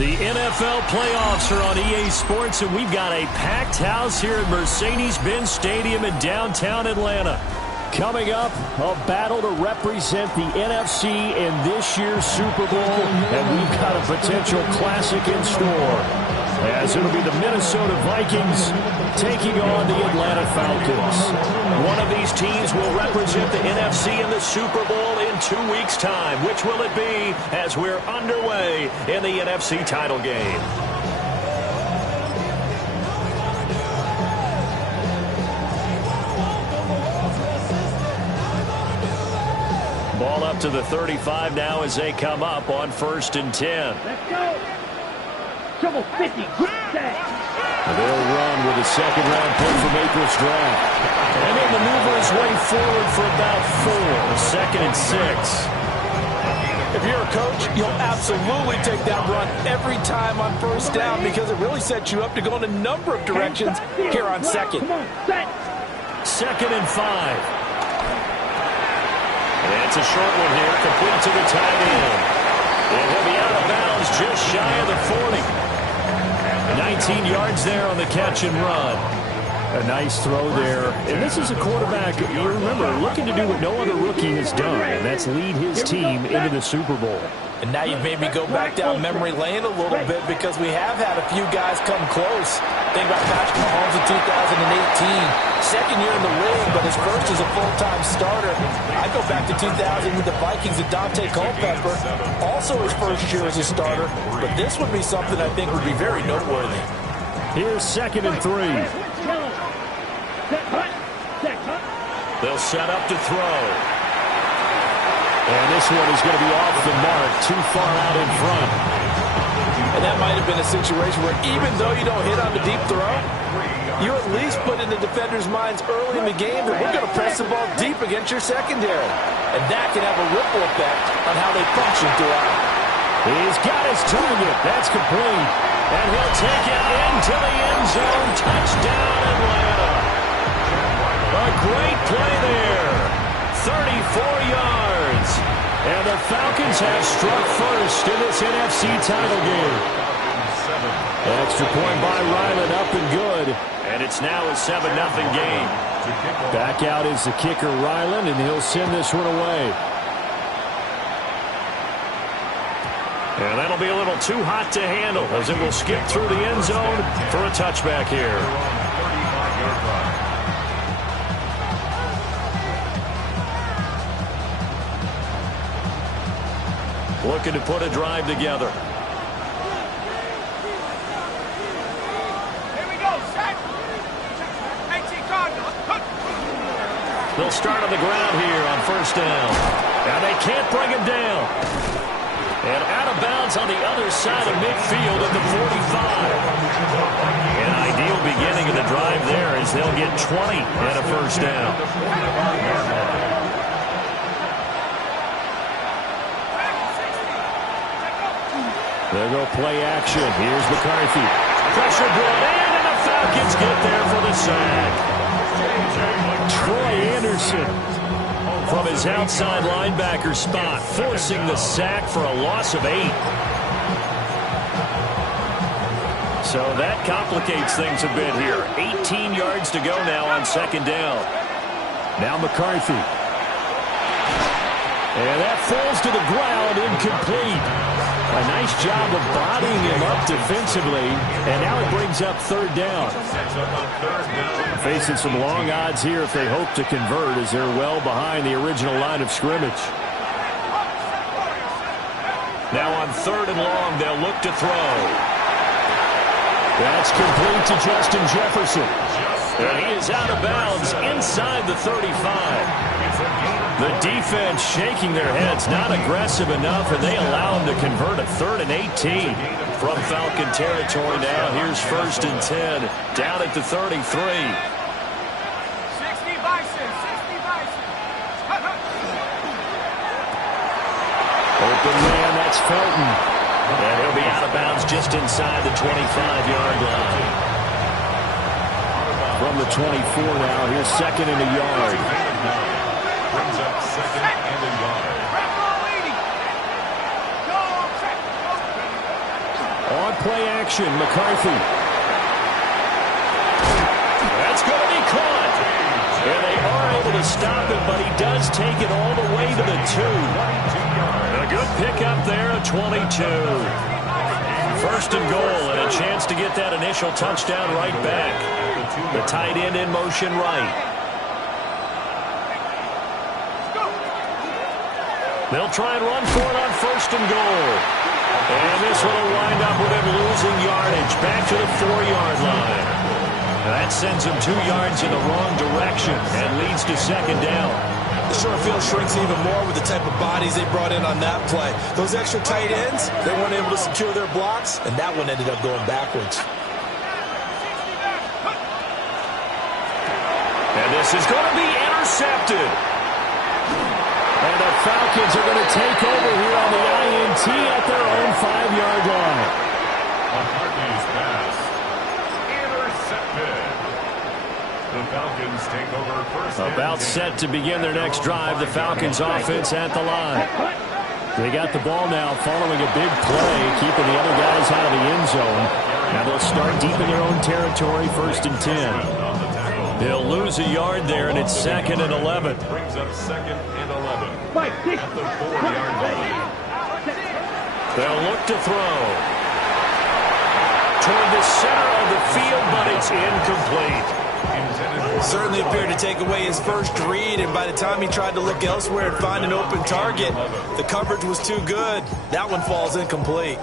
The NFL playoffs are on EA Sports, and we've got a packed house here at Mercedes-Benz Stadium in downtown Atlanta. Coming up, a battle to represent the NFC in this year's Super Bowl, and we've got a potential classic in store, as it'll be the Minnesota Vikings taking on the Atlanta Falcons. One of these teams will represent the NFC in the Super Bowl in 2 weeks' time. Which will it be as we're underway in the NFC title game? Ball up to the 35 now as they come up on 1st and 10. Let's go. Double 50. They'll run with a second-round pick from April's draft. And he'll maneuver his way forward for about 4. 2nd and 6. If you're a coach, you'll absolutely take that run every time on 1st down because it really sets you up to go in a number of directions here on 2nd. 2nd and 5. And it's a short one here, complete to the tight end. And he'll be out of bounds just shy of the 40. 19 yards there on the catch and run. A nice throw there. And this is a quarterback, you remember, looking to do what no other rookie has done, and that's lead his team into the Super Bowl. And now you've made me go back down memory lane a little bit because we have had a few guys come close. Think about Patrick Mahomes in 2018. Second year in the league, but his first as a full-time starter. I go back to 2000 with the Vikings and Dante Culpepper. Also his first year as a starter. But this would be something I think would be very noteworthy. Here's 2nd and 3. They'll set up to throw. And this one is going to be off the mark, too far out in front. And that might have been a situation where even though you don't hit on the deep throw, you at least put in the defender's minds early in the game that we're going to press the ball deep against your secondary. And that can have a ripple effect on how they function throughout. He's got his target. That's complete. And he'll take it into the end zone. Touchdown, Atlanta. A great play there. 34 yards. And the Falcons have struck first in this NFC title game. Extra point by Ryland, up and good. And it's now a 7-0 game. Back out is the kicker, Ryland, and he'll send this one away. And that'll be a little too hot to handle as it will skip through the end zone for a touchback here. Looking to put a drive together. Here we go, set. They'll start on the ground here on 1st down. And they can't bring him down. And out of bounds on the other side of midfield at the 45. An ideal beginning of the drive there as they'll get 20 and a 1st down. There go play action. Here's McCarthy. Pressure brought in, and the Falcons get there for the sack. Troy Anderson from his outside linebacker spot, forcing the sack for a loss of 8. So that complicates things a bit here. 18 yards to go now on 2nd down. Now McCarthy. And that falls to the ground, incomplete. A nice job of bodying him up defensively, and now it brings up 3rd down. Facing some long odds here if they hope to convert, as they're well behind the original line of scrimmage. Now on 3rd and long, they'll look to throw. That's complete to Justin Jefferson. And he is out of bounds inside the 35. The defense shaking their heads, not aggressive enough, and they allow him to convert a 3rd and 18 from Falcon territory. Now here's 1st and 10, down at the 33. 60 Bison, 60 Bison. Open man, that's Felton. And he'll be out of bounds just inside the 25-yard line. From the 24 now, here's 2nd and a yard. Brings up 2nd and a yard. On play action, McCarthy. That's going to be caught. And they are able to stop him, but he does take it all the way to the 2. A good pickup there at 22. First and goal, and a chance to get that initial touchdown right back. The tight end in motion right. They'll try and run for it on first and goal. And this one will wind up with him losing yardage back to the 4-yard line. That sends him 2 yards in the wrong direction and leads to second down. The short field shrinks even more with the type of bodies they brought in on that play. Those extra tight ends, they weren't able to secure their blocks, and that one ended up going backwards. And this is going to be intercepted. And the Falcons are going to take over here on the INT at their own 5-yard line. McCarthy's pass intercepted. The Falcons take over first. About set to begin their next drive. The Falcons offense at the line. They got the ball now following a big play, keeping the other guys out of the end zone. Now they'll start deep in their own territory, first and 10. They'll lose a yard there, and it's second and 11. Brings up second and 11. Mike, At the 4-yard line. They'll look to throw. Toward the center of the field, but it's incomplete. Certainly appeared to take away his first read, and by the time he tried to look elsewhere and find an open target, the coverage was too good. That one falls incomplete.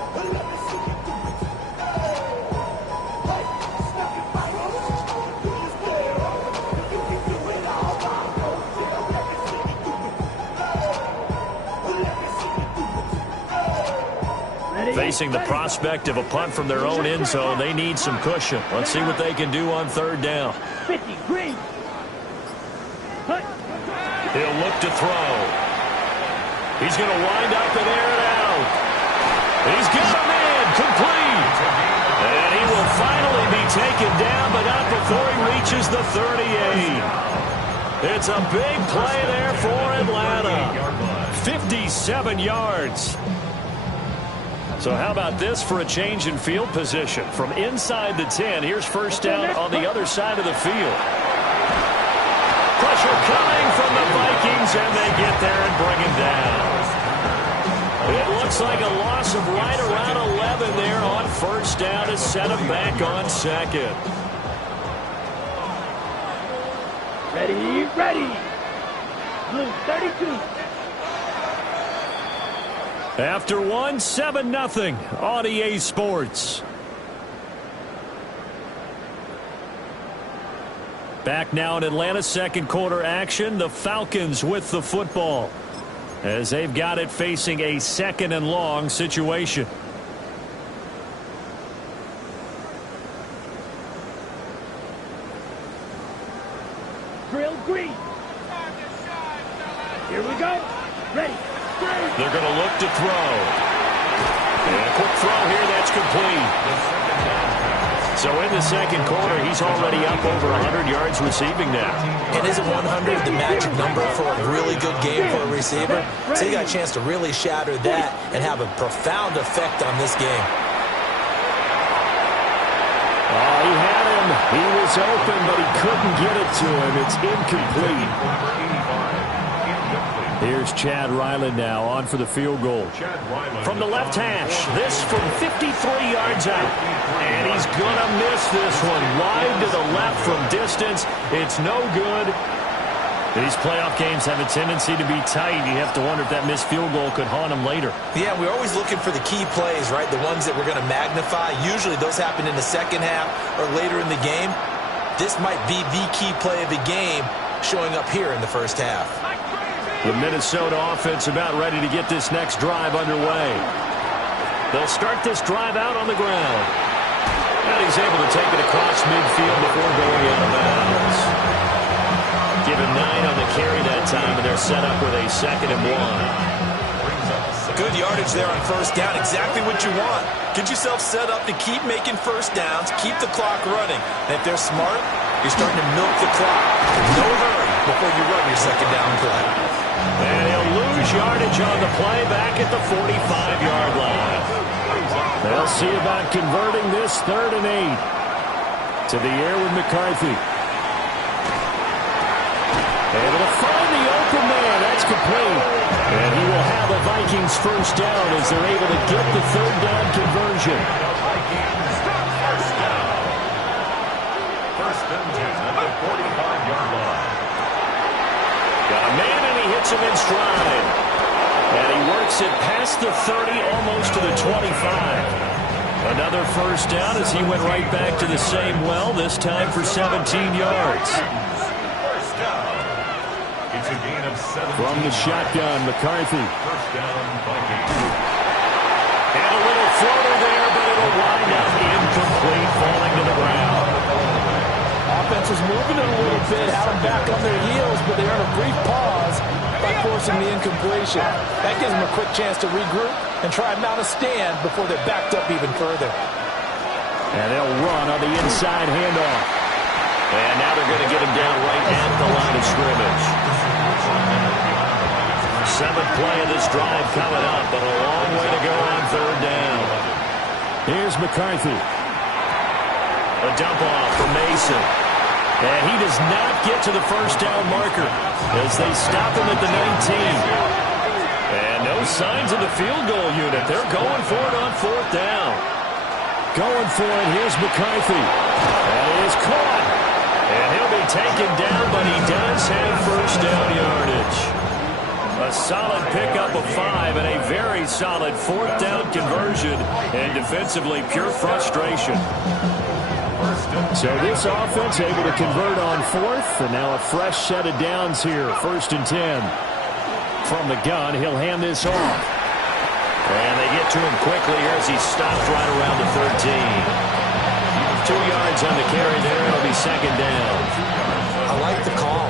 Facing the prospect of a punt from their own end zone, they need some cushion. Let's see what they can do on third down. 50, green. He'll look to throw. He's going to wind up and air it out. He's got him in, complete. And he will finally be taken down, but not before he reaches the 38. It's a big play there for Atlanta. 57 yards. So how about this for a change in field position? From inside the 10, here's first down on the other side of the field. Pressure coming from the Vikings, and they get there and bring him down. It looks like a loss of right around 11 there on first down to set him back on second. Ready, ready. Blue 32. After one, 7-0 on EA Sports. Back now in Atlanta, second quarter action. The Falcons with the football as they've got it facing a second and long situation. Drill green. Here we go. Ready. They're going to look to throw. And a quick throw here, that's complete. So in the second quarter, he's already up over 100 yards receiving now. And isn't 100 the magic number for a really good game for a receiver? So you got a chance to really shatter that and have a profound effect on this game. Oh, he had him. He was open, but he couldn't get it to him. It's incomplete. Here's Chad Ryland now on for the field goal. From the left hash, this from 53 yards out. And he's going to miss this one. Wide to the left from distance. It's no good. These playoff games have a tendency to be tight. You have to wonder if that missed field goal could haunt him later. Yeah, we're always looking for the key plays, right? The ones that we're going to magnify. Usually those happen in the second half or later in the game. This might be the key play of the game showing up here in the first half. The Minnesota offense about ready to get this next drive underway. They'll start this drive out on the ground. And he's able to take it across midfield before going out of bounds. Give him 9 on the carry that time, and they're set up with a 2nd and 1. Good yardage there on first down. Exactly what you want. Get yourself set up to keep making first downs, keep the clock running. And if they're smart, you're starting to milk the clock. No hurry before you run your second down play. And he'll lose yardage on the play back at the 45-yard line. They'll see about converting this 3rd and 8. To the air with McCarthy. Able to find the open man. That's complete. And he will have a Vikings first down as they're able to get the 3rd down conversion. First down. First and 10 at the 45-yard line. Got a man and he hits him in stride. And he works it past the 30, almost to the 25. Another first down as he went right back to the same well, this time for 17 yards. First down. It's a gain of 17. From the shotgun, McCarthy. First down, Vikings. And a little floater there, but it'll wind up incomplete, falling to the ground. Offense was moving it a little bit, had them back on their heels, but they earned a brief pause by forcing the incompletion. That gives them a quick chance to regroup and try and mount a stand before they're backed up even further. And they'll run on the inside handoff. And now they're going to get him down right at the line of scrimmage. 7th play of this drive coming up, but a long way to go on 3rd down. Here's McCarthy. A dump off for Mason. And he does not get to the first down marker as they stop him at the 19. And no signs of the field goal unit. They're going for it on 4th down. Going for it. Here's McCarthy. And it is caught. And he'll be taken down, but he does have first down yardage. A solid pickup of 5 and a very solid 4th down conversion. And defensively, pure frustration. So this offense able to convert on 4th, and now a fresh set of downs here, 1st and 10. From the gun, he'll hand this off. And they get to him quickly here as he stops right around the 13. 2 yards on the carry there, it'll be 2nd down. I like the call.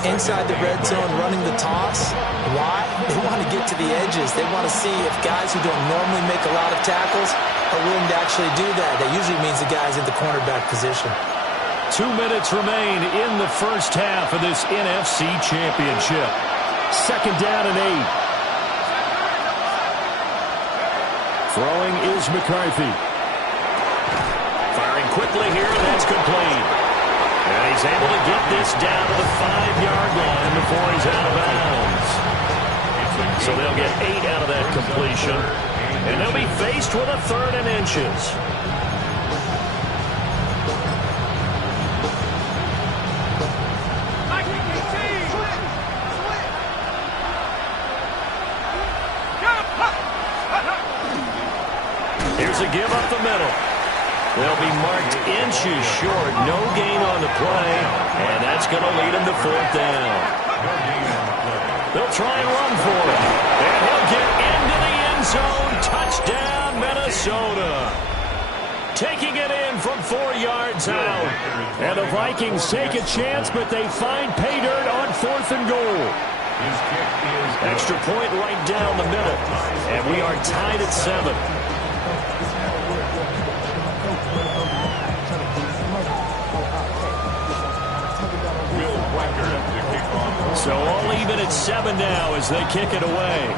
Inside the red zone, running the toss. Why? They want to get to the edges. They want to see if guys who don't normally make a lot of tackles are willing to actually do that. That usually means the guys in the cornerback position. 2 minutes remain in the first half of this NFC Championship. 2nd down and 8. Throwing is McCarthy. Firing quickly here, and that's complete. And he's able to get this down to the 5-yard line before he's out of bounds. So they'll get 8 out of that completion. And they'll be faced with a 3rd and inches. Here's a give up the middle. They'll be marked inches short. No gain on the play. And that's going to lead him to 4th down. They'll try and run for it. And he'll get into the end zone. Touchdown, Minnesota. Taking it in from 4 yards out. And the Vikings take a chance, but they find pay dirt on 4th and goal. Extra point right down the middle. And we are tied at 7. So all even at 7 now as they kick it away.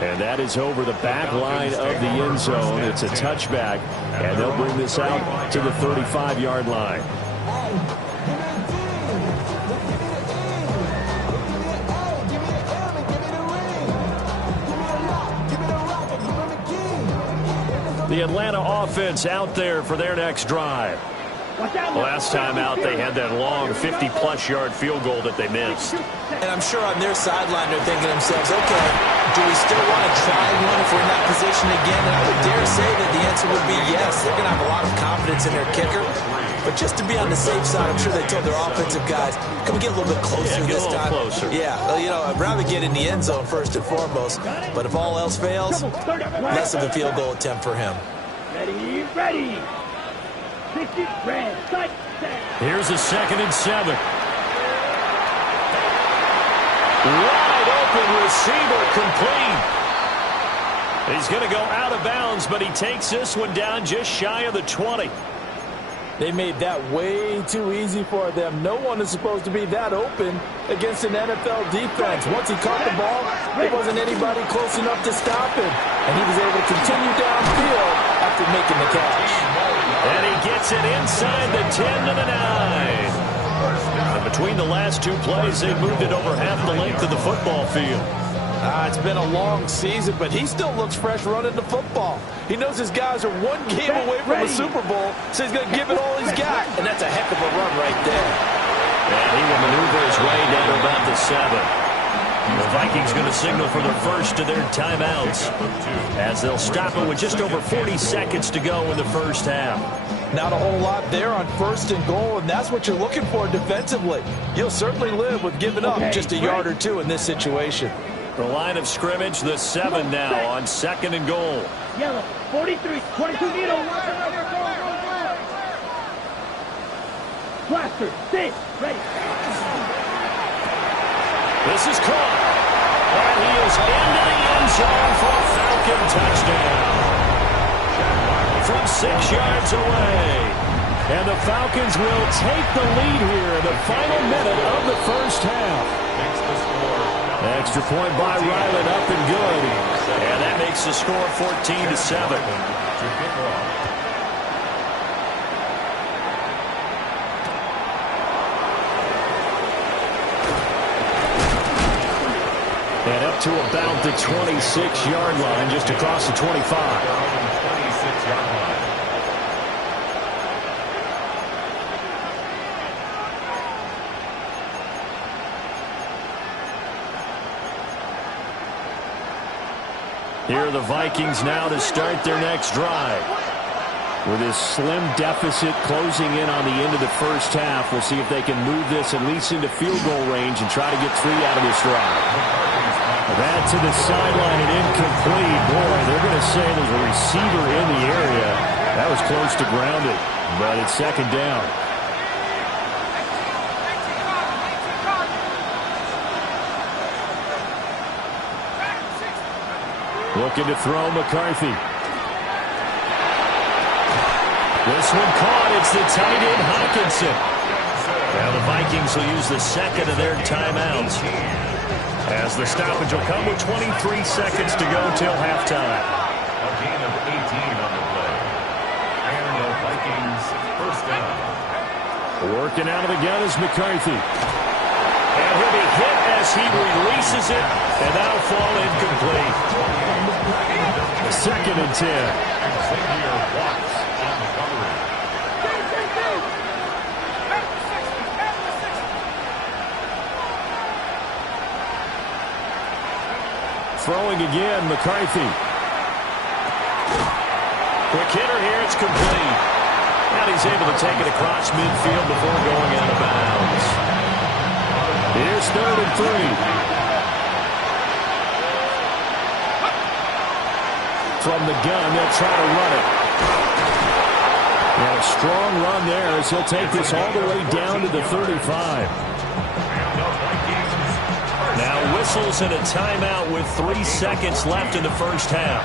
And that is over the back line of the end zone. It's a touchback, and they'll bring this out to the 35-yard line. The Atlanta offense out there for their next drive. Last time out, they had that long 50-plus yard field goal that they missed. And I'm sure on their sideline they're thinking to themselves, okay, do we still want to try one if we're in that position again? And I would dare say that the answer would be yes. They're going to have a lot of confidence in their kicker. But just to be on the safe side, I'm sure they told their offensive guys, can we get a little bit closer this time? Closer. Yeah, well, you know, I'd rather get in the end zone first and foremost. But if all else fails, less of a field goal attempt for him. Ready, ready. 60, red, sight, set. Here's a 2nd and 7. Wide open receiver complete. He's going to go out of bounds, but he takes this one down just shy of the 20. They made that way too easy for them. No one is supposed to be that open. against an NFL defense. Once he caught the ball, there wasn't anybody close enough to stop him, and he was able to continue downfield after making the catch. And he gets it inside the 10 to the 9. And between the last two plays, they moved it over half the length of the football field. It's been a long season, but he still looks fresh running the football. He knows his guys are one game away from a Super Bowl, so he's going to give it all he's got. And that's a heck of a run right there. And he will maneuver his way down to about the 7. The Vikings going to signal for the first of their timeouts as they'll stop it with just over 40 seconds to go in the first half. Not a whole lot there on 1st and goal, and that's what you're looking for defensively. You'll certainly live with giving up just a yard or two in this situation. The line of scrimmage, the 7 now on 2nd and goal. Yellow, 43, 22 needle. Blaster, sit, ready. This is caught. And he is into the end zone for a Falcon touchdown. From 6 yards away. And the Falcons will take the lead here in the final minute of the first half. Extra point by Ryland, up and good. And that makes the score 14-7. And up to about the 26-yard line, just across the 25. 26-yard line. Here are the Vikings now to start their next drive. With this slim deficit closing in on the end of the first half, we'll see if they can move this at least into field goal range and try to get 3 out of this drive. That to the sideline and incomplete. Boy, they're going to say there's a receiver in the area. That was close to grounded, but it's 2nd down. Looking to throw McCarthy. This one caught. It's the tight end Hockenson. Now the Vikings will use the 2nd of their timeouts, as the stoppage will come with 23 seconds to go till halftime. A gain of 18 on the play. And the Vikings first down. Working out of the gun is McCarthy. And he'll be hit as he releases it, and that'll fall incomplete. 2nd and 10. Xavier Watts on the coverage. Throwing again, McCarthy. Quick hitter here, it's complete. And he's able to take it across midfield before going out of bounds. Here's 3rd and 3. From the gun, they'll try to run it. And a strong run there as he'll take this all the way down to the 35. Now whistles and a timeout with 3 seconds left in the first half.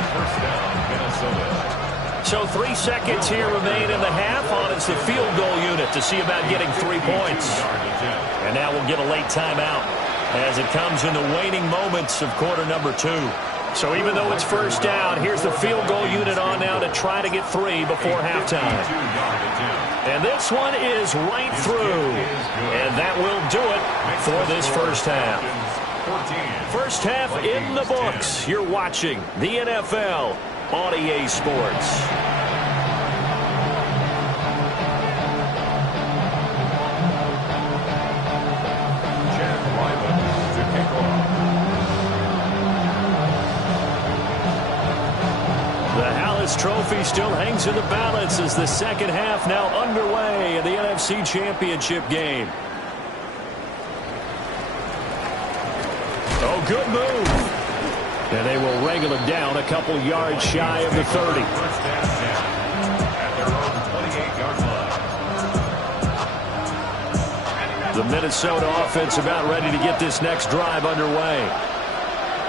So 3 seconds here remain in the half on it's the field goal unit to see about getting 3 points. And now we'll get a late timeout as it comes in the waning moments of quarter number 2. So even though it's first down, here's the field goal unit on now to try to get 3 before halftime. And this one is right through. And that will do it for this first half. First half in the books. You're watching the NFL on EA Sports. Trophy still hangs in the balance as the second half now underway in the NFC Championship game. Oh, good move. And they will wrangle him down a couple yards shy of the 30. The Minnesota offense about ready to get this next drive underway.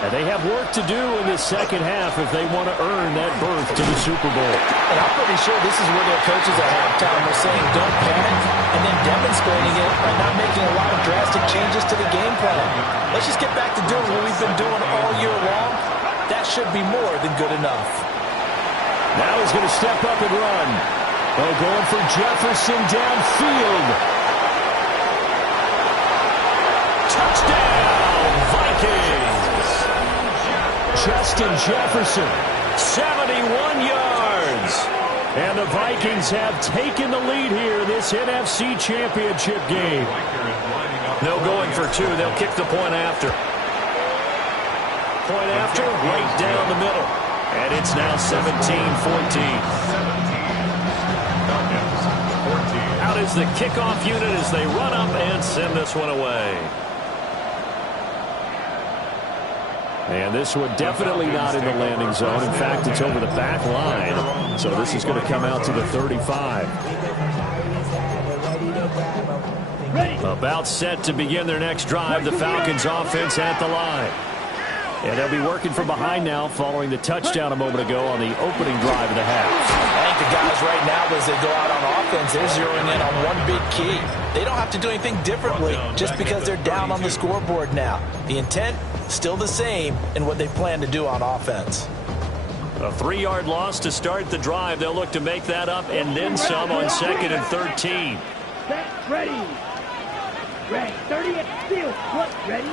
And they have work to do in the second half if they want to earn that berth to the Super Bowl. And I'm pretty sure this is where their coaches at halftime are saying don't panic, and then demonstrating it by not making a lot of drastic changes to the game plan. Let's just get back to doing what we've been doing all year long. That should be more than good enough. Now he's going to step up and run. Oh, going for Jefferson downfield. Touchdown, Vikings! Justin Jefferson, 71 yards. And the Vikings have taken the lead here in this NFC Championship game. No going for two. They'll kick the point after. Point after, right down the middle. And it's now 17-14. Out is the kickoff unit as they run up and send this one away. And this one definitely not in the landing zone. In fact, it's over the back line. So this is going to come out to the 35. About set to begin their next drive. The Falcons offense at the line. And they'll be working from behind now following the touchdown a moment ago on the opening drive of the half. I think the guys right now, as they go out on offense, they're zeroing in on one big key. They don't have to do anything differently just because they're down on the scoreboard now. The intent, still the same in what they plan to do on offense. A 3-yard loss to start the drive. They'll look to make that up and then some on 2nd and 13. Ready. Ready. 30 field. Ready.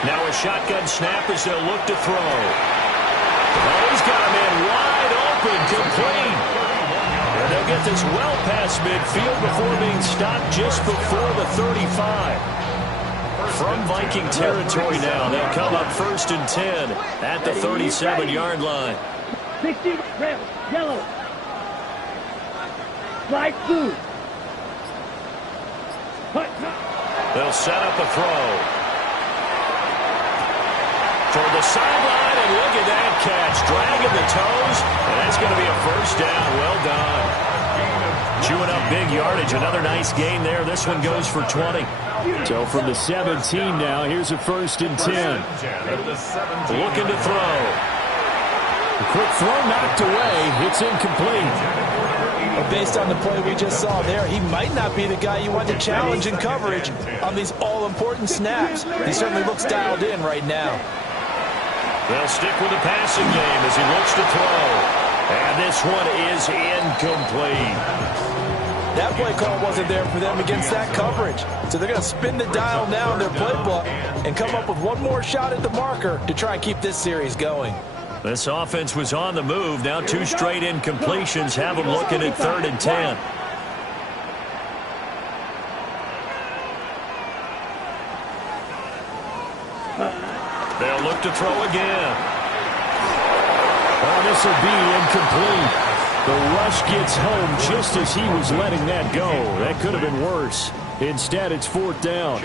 Now a shotgun snap as they'll look to throw. Oh, he's got him in wide open, complete. And they'll get this well past midfield before being stopped just before the 35. From Viking territory now, they'll come up 1st and 10 at the 37-yard line. 60, red, yellow. Flag blue. They'll set up a throw. Toward the sideline, and look at that catch. Dragging the toes, and that's going to be a 1st down. Well done. Chewing up big yardage. Another nice gain there. This one goes for 20. So from the 17 now, here's a 1st and 10. Looking to throw. A quick throw knocked away. It's incomplete. But based on the play we just saw there, he might not be the guy you want to challenge in coverage on these all-important snaps. He certainly looks dialed in right now. They'll stick with the passing game as he looks to throw. And this one is incomplete. That play call wasn't there for them against that coverage. So they're going to spin the dial now in their playbook and come up with one more shot at the marker to try and keep this series going. This offense was on the move. Now 2 straight incompletions have them looking at 3rd and 10. They'll look to throw again. Oh, this will be incomplete. The rush gets home just as he was letting that go. That could have been worse. Instead, it's 4th down.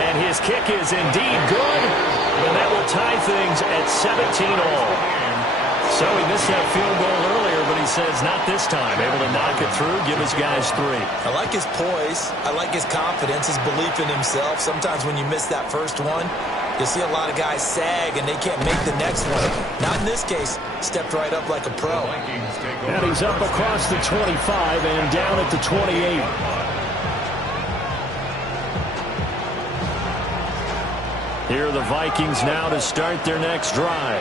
And his kick is indeed good. And that will tie things at 17-all. So he missed that field goal earlier, but he says not this time. Able to knock it through, give his guys 3. I like his poise. I like his confidence, his belief in himself. Sometimes when you miss that first one, you see a lot of guys sag and they can't make the next one. Not in this case. Stepped right up like a pro. And he's up across the 25 and down at the 28. Here are the Vikings now to start their next drive.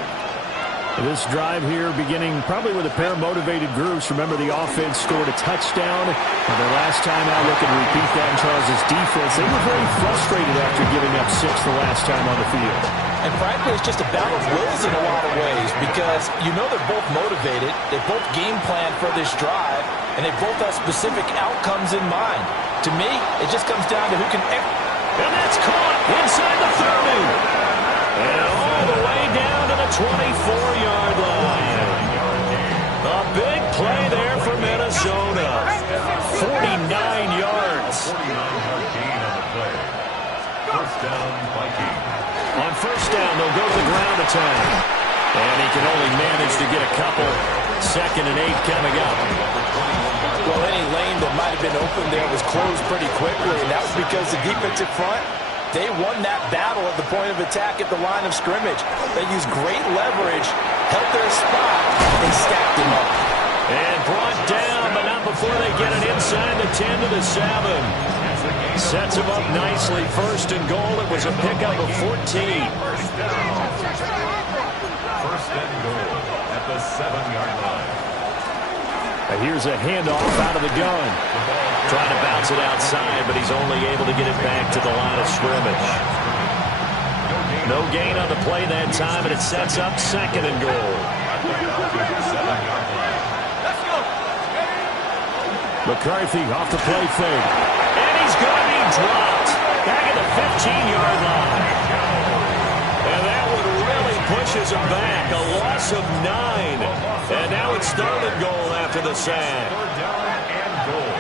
This drive here beginning probably with a pair of motivated groups. Remember, the offense scored a touchdown. And the last time out, looking to repeat that in Charles' defense. They were very frustrated after giving up 6 the last time on the field. And frankly, it's just a battle of wills in a lot of ways because you know they're both motivated. They both game plan for this drive, and they both have specific outcomes in mind. To me, it just comes down to who can... And that's caught inside the 30. And all the way down to the 24-yard line. A big play there for Minnesota. 49 yards. 49-yard gain on the play. 1st down, Vikings. On 1st down, they'll go to the ground attack. And he can only manage to get a couple. 2nd and 8 coming up. Well, any lane that might have been open there was closed pretty quickly, and that was because the defensive front They won that battle at the point of attack at the line of scrimmage. They used great leverage, held their spot, and stacked him up. And brought down, but not before they get it inside the 10 to the 7. Sets him up nicely. First and goal. It was a pickup of 14. First and goal at the 7-yard line. And here's a handoff out of the gun. Trying to bounce it outside, but he's only able to get it back to the line of scrimmage. No gain on the play that time, and it sets up second and goal. McCarthy off the play fake. And he's going to be dropped back at the 15-yard line. And that one really pushes him back. A loss of 9. And now it's third and goal after the sack. Third down and goal.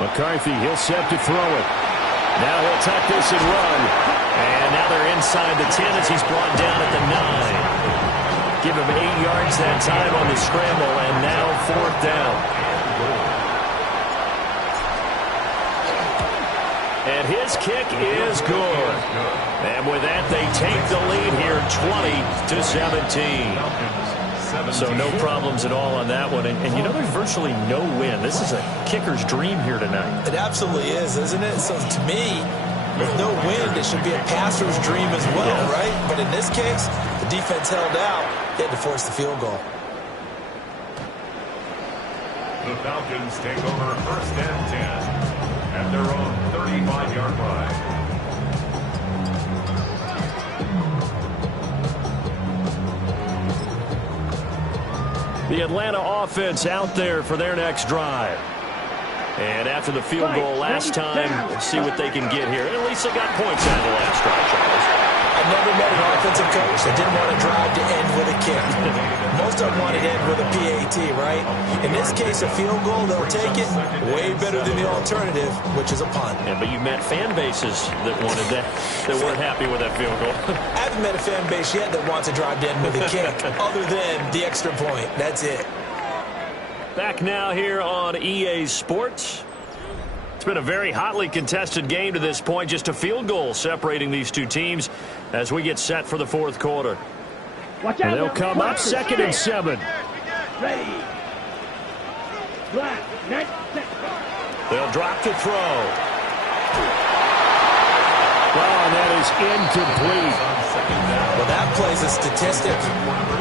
McCarthy, he'll set to throw it. Now he'll tuck this and run. And now they're inside the 10 as he's brought down at the 9. Give him 8 yards that time on the scramble, and now fourth down. And his kick is good. And with that, they take the lead here 20-17. So no problems at all on that one. And you know, there's virtually no win. This is a kicker's dream here tonight. It absolutely is, isn't it? So to me, with no win, it should be a passer's dream as well, right? But in this case, the defense held out. They had to force the field goal. The Falcons take over first and 10 at their own 35-yard line. The Atlanta offense out there for their next drive. And after the field goal last time, we'll see what they can get here. At least they got points out of the last drive, Charles. I've never met an offensive coach that didn't want a drive to end with a kick. Most of them wanted to end with a PAT, right? In this case, a field goal, they'll take it. Way better than the alternative, which is a punt. Yeah, but you've met fan bases that wanted that, that weren't happy with that field goal. I haven't met a fan base yet that wants a drive to end with a kick, other than the extra point. That's it. Back now here on EA Sports. It's been a very hotly contested game to this point. Just a field goal separating these two teams as we get set for the fourth quarter. Watch out. And they'll come up second and 7. Ready. Black. Net. They'll drop to throw. Well, and that is incomplete. Well, that plays a statistic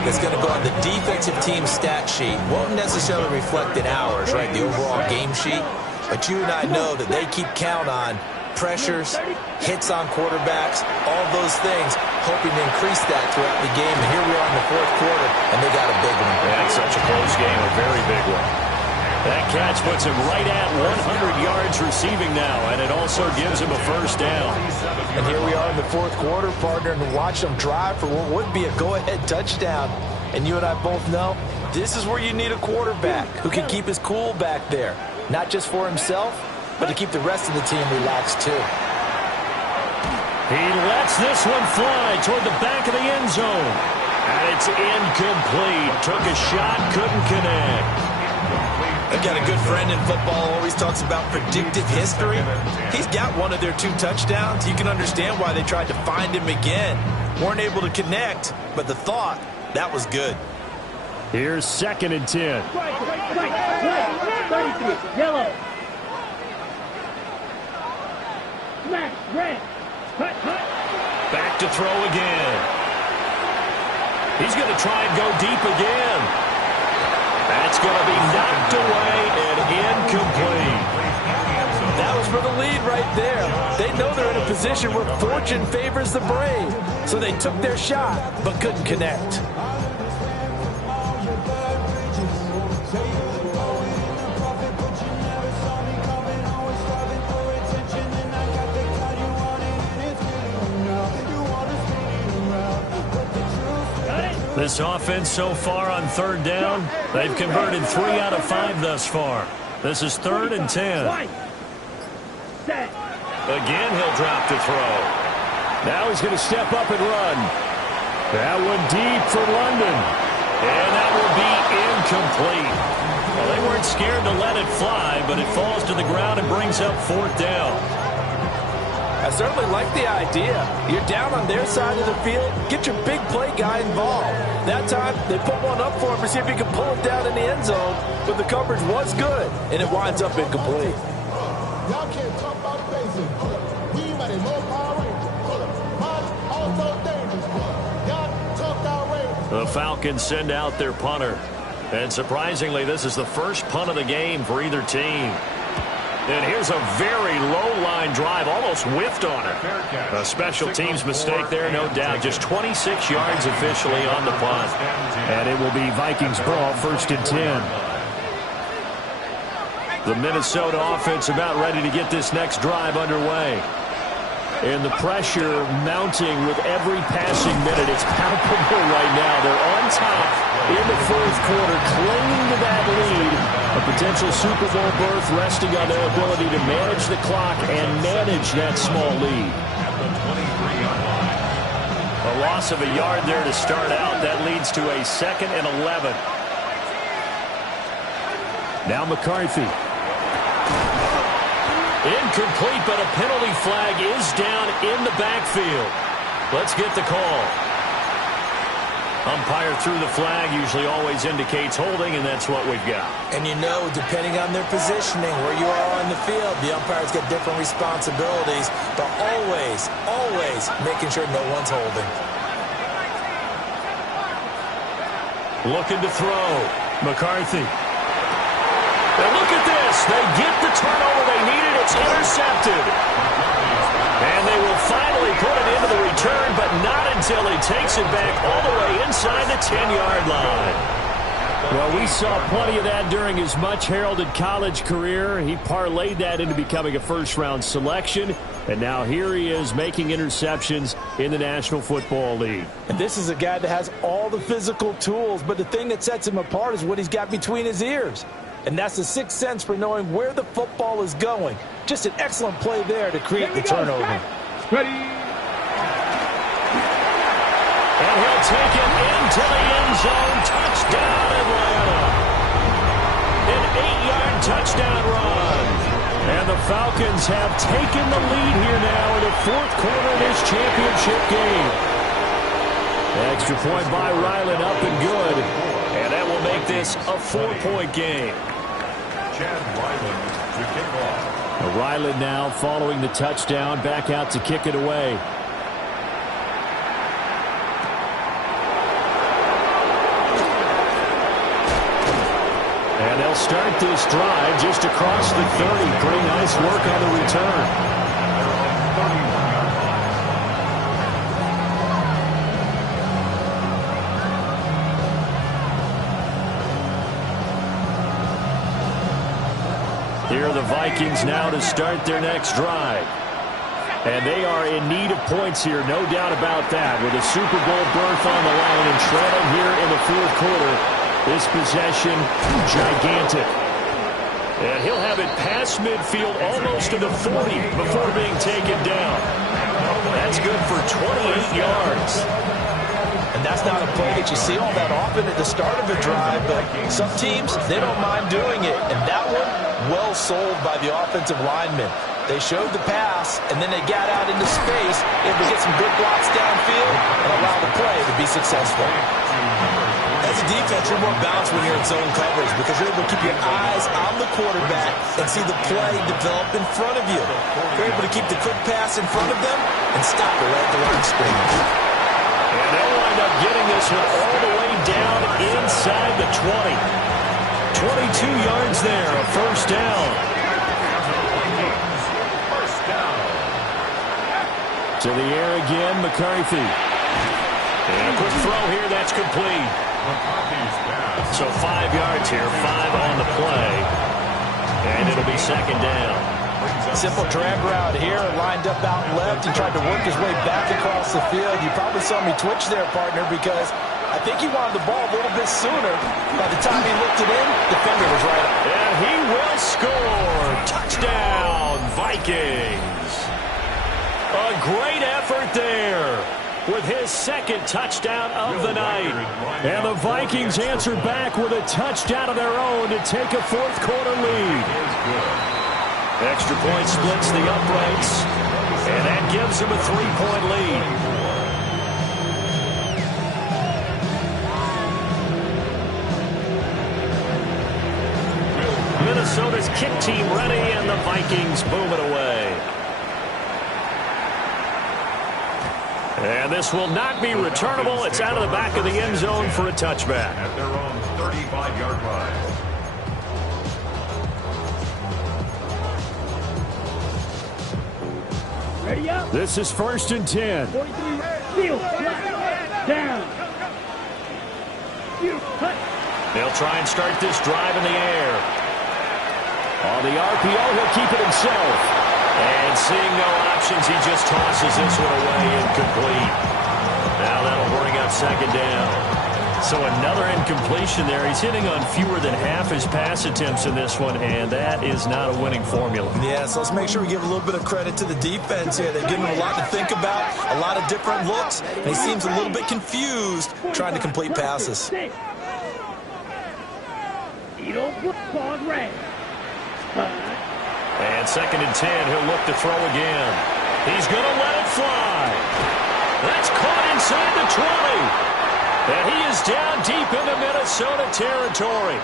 that's going to go on the defensive team stat sheet. Won't necessarily reflect in ours, right, the overall game sheet. But you and I know that they keep count on pressures, hits on quarterbacks, all those things, hoping to increase that throughout the game. And here we are in the fourth quarter, and they got a big one. That's such a close game, a very big one. That catch puts him right at 100 yards receiving now, and it also gives him a first down. And here we are in the fourth quarter, partner, and watch them drive for what would be a go-ahead touchdown. And you and I both know this is where you need a quarterback who can keep his cool back there. Not just for himself, but to keep the rest of the team relaxed too. He lets this one fly toward the back of the end zone. And it's incomplete. Took a shot, couldn't connect. I've got a good friend in football, always talks about predictive history. He's got one of their 2 touchdowns. You can understand why they tried to find him again. Weren't able to connect, but the thought, that was good. Here's second and 10. Right. 33. Yellow. Black. Red. Cut. Back to throw again. He's going to try and go deep again. That's going to be knocked away and incomplete. That was for the lead right there. They know they're in a position where fortune favors the brave. So they took their shot, but couldn't connect. This offense so far on third down, they've converted 3 out of 5 thus far. This is third and 10. Again, he'll drop to throw. Now he's going to step up and run. That one deep for London. And that will be incomplete. Well, they weren't scared to let it fly, but it falls to the ground and brings up 4th down. I certainly like the idea. You're down on their side of the field. Get your big play guy involved. That time, they put one up for him to see if he can pull it down in the end zone. But the coverage was good, and it winds up incomplete. Y'all can't talk about basic. We might have low power ranger. Mine also dangerous. Y'all talk our range. The Falcons send out their punter. And surprisingly, this is the first punt of the game for either team. And here's a very low-line drive, almost whiffed on it. A special teams mistake there, no doubt. Just 26 yards officially on the punt. And it will be Vikings ball, 1st and 10. The Minnesota offense about ready to get this next drive underway. And the pressure mounting with every passing minute. It's palpable right now. They're on top in the 4th quarter, clinging to that lead. A potential Super Bowl berth resting on their ability to manage the clock and manage that small lead. A loss of a yard there to start out. That leads to a 2nd and 11. Now McCarthy. Incomplete, but a penalty flag is down in the backfield. Let's get the call. Umpire threw the flag, usually always indicates holding, and that's what we've got. And you know, depending on their positioning, where you are on the field, the umpires get different responsibilities, but always, always making sure no one's holding. Looking to throw. McCarthy. And look at this. They get the turnover they needed. It's intercepted. And they will finally put it into the return, but not until he takes it back all the way inside the 10-yard line. Well, we saw plenty of that during his much-heralded college career. He parlayed that into becoming a first-round selection, and now here he is making interceptions in the National Football League. And this is a guy that has all the physical tools, but the thing that sets him apart is what he's got between his ears. And that's the sixth sense for knowing where the football is going. Just an excellent play there to create the turnover. Ready. And he'll take it into the end zone. Touchdown, Atlanta. An 8-yard touchdown run. And the Falcons have taken the lead here now in the 4th quarter of this championship game. Extra point by Ryland, up and good. And that will make this a 4-point game. Chad Ryland to kick off. Ryland now following the touchdown, back out to kick it away. And they'll start this drive just across the 30. Pretty nice work on the return. Here are the Vikings now to start their next drive. And they are in need of points here, no doubt about that. With a Super Bowl berth on the line and trailing here in the 4th quarter. This possession, gigantic. And he'll have it past midfield almost to the 40 before being taken down. That's good for 28 yards. And that's not a play that you see all that often at the start of a drive, but some teams, they don't mind doing it. And that one, well sold by the offensive lineman. They showed the pass, and then they got out into space, able to get some good blocks downfield, and allow the play to be successful. As a defense, you're more balanced when you're in zone coverage because you're able to keep your eyes on the quarterback and see the play develop in front of you. You're able to keep the quick pass in front of them and stop it right at the line of scrimmage. And they'll wind up getting this one all the way down inside the 20. 22 yards there, a first down. To the air again, McCarthy. And a quick throw here, that's complete. So 5 yards here, 5 on the play. And it'll be second down. Simple drag route here, lined up out left and tried to work his way back across the field. You probably saw me twitch there, partner, because I think he wanted the ball a little bit sooner. By the time he looked it in, the finger was right up. And he will score. Touchdown, Vikings. A great effort there. with his second touchdown of the night. And the Vikings answer back with a touchdown of their own to take a fourth-quarter lead. Extra point splits the uprights, and that gives them a 3-point lead. Minnesota's kick team ready, and the Vikings boom it away. And this will not be returnable. It's out of the back of the end zone for a touchback. At their own 35-yard line. Ready up. This is 1st and 10. 43. Field. Down. Field. Cut. They'll try and start this drive in the air. On the RPO, he'll keep it himself. And seeing no options, he just tosses this one away incomplete. Now that'll bring up 2nd down. So another incompletion there. He's hitting on fewer than half his pass attempts in this one, and that is not a winning formula. Yeah, so let's make sure we give a little bit of credit to the defense here. They're giving him a lot to think about, a lot of different looks, and he seems a little bit confused trying to complete passes. Pause red. And 2nd and 10, he'll look to throw again. He's going to let it fly. That's caught inside the 20. And he is down deep into Minnesota territory.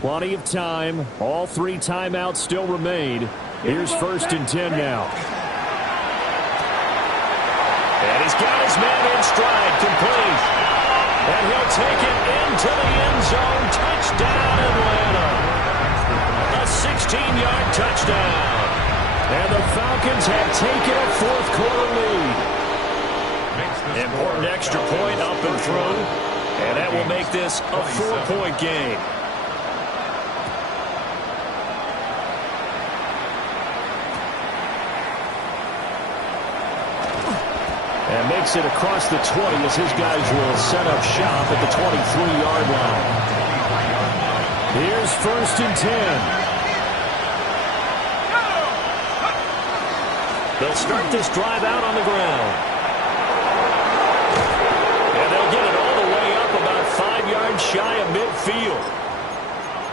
Plenty of time. All 3 timeouts still remain. Here's 1st and 10 now. And he's got his man in stride, complete. And he'll take it into the end zone. Touchdown, Atlanta. A 16-yard touchdown. And the Falcons have taken a fourth-quarter lead. Important extra point up and through. And that will make this a 4-point game. And makes it across the 20 as his guys will set up shop at the 23-yard line. Here's 1st and 10. They'll start this drive out on the ground. And they'll get it all the way up about 5 yards shy of midfield.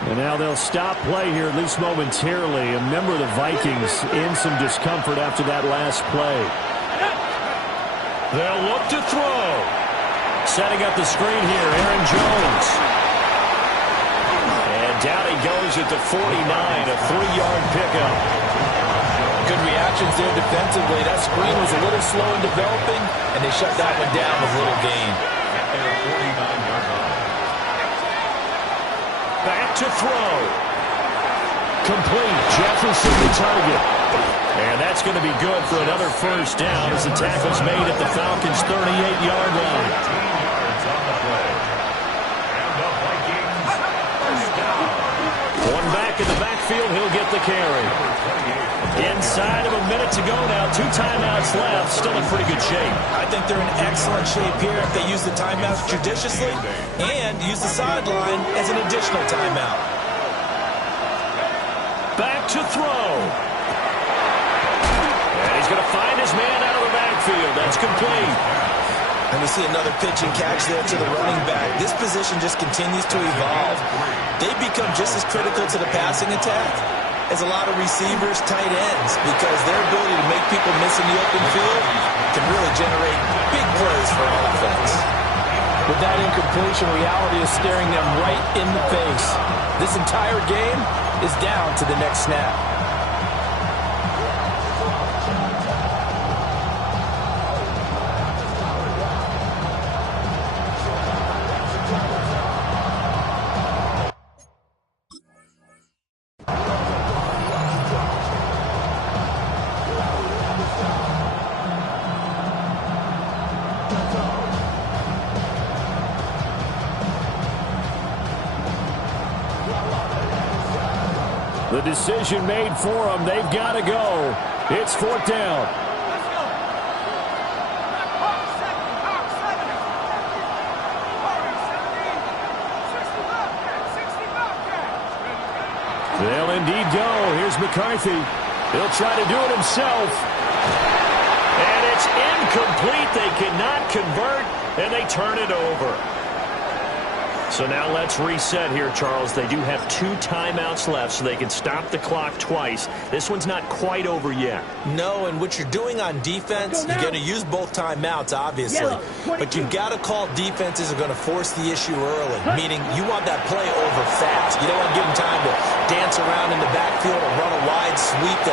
And now they'll stop play here, at least momentarily. A member of the Vikings in some discomfort after that last play. They'll look to throw. Setting up the screen here, Aaron Jones. And down he goes at the 49, a 3-yard pickup. Good reactions there defensively. That screen was a little slow in developing, and they shut that one down with little gain. At their 49-yard line. Back to throw. Complete. Jefferson the target. And that's going to be good for another first down as the tackle's made at the Falcons' 38-yard line. 18 yards on the play. And the Vikings first down. One back in the backfield, he'll get the carry. Inside of a minute to go now, 2 timeouts left, still in pretty good shape. I think they're in excellent shape here if they use the timeouts judiciously and use the sideline as an additional timeout. Back to throw. And he's going to find his man out of the backfield. That's complete. And we see another pitch and catch there to the running back. This position just continues to evolve. They've become just as critical to the passing attack as a lot of receivers, tight ends, because their ability to make people miss in the open field can really generate big plays for our offense. With that incompletion, reality is staring them right in the face. This entire game is down to the next snap. The decision made for them. They've got to go. It's 4th down. They'll indeed go. Here's McCarthy. He'll try to do it himself. And it's incomplete. They cannot convert, and they turn it over. So now let's reset here, Charles. They do have 2 timeouts left, so they can stop the clock twice. This one's not quite over yet. No, and what you're doing on defense, you're going to use both timeouts, obviously. But you've got to call defenses are going to force the issue early, meaning you want that play over fast. You don't want to give them time to dance around in the backfield or run a wide sweep that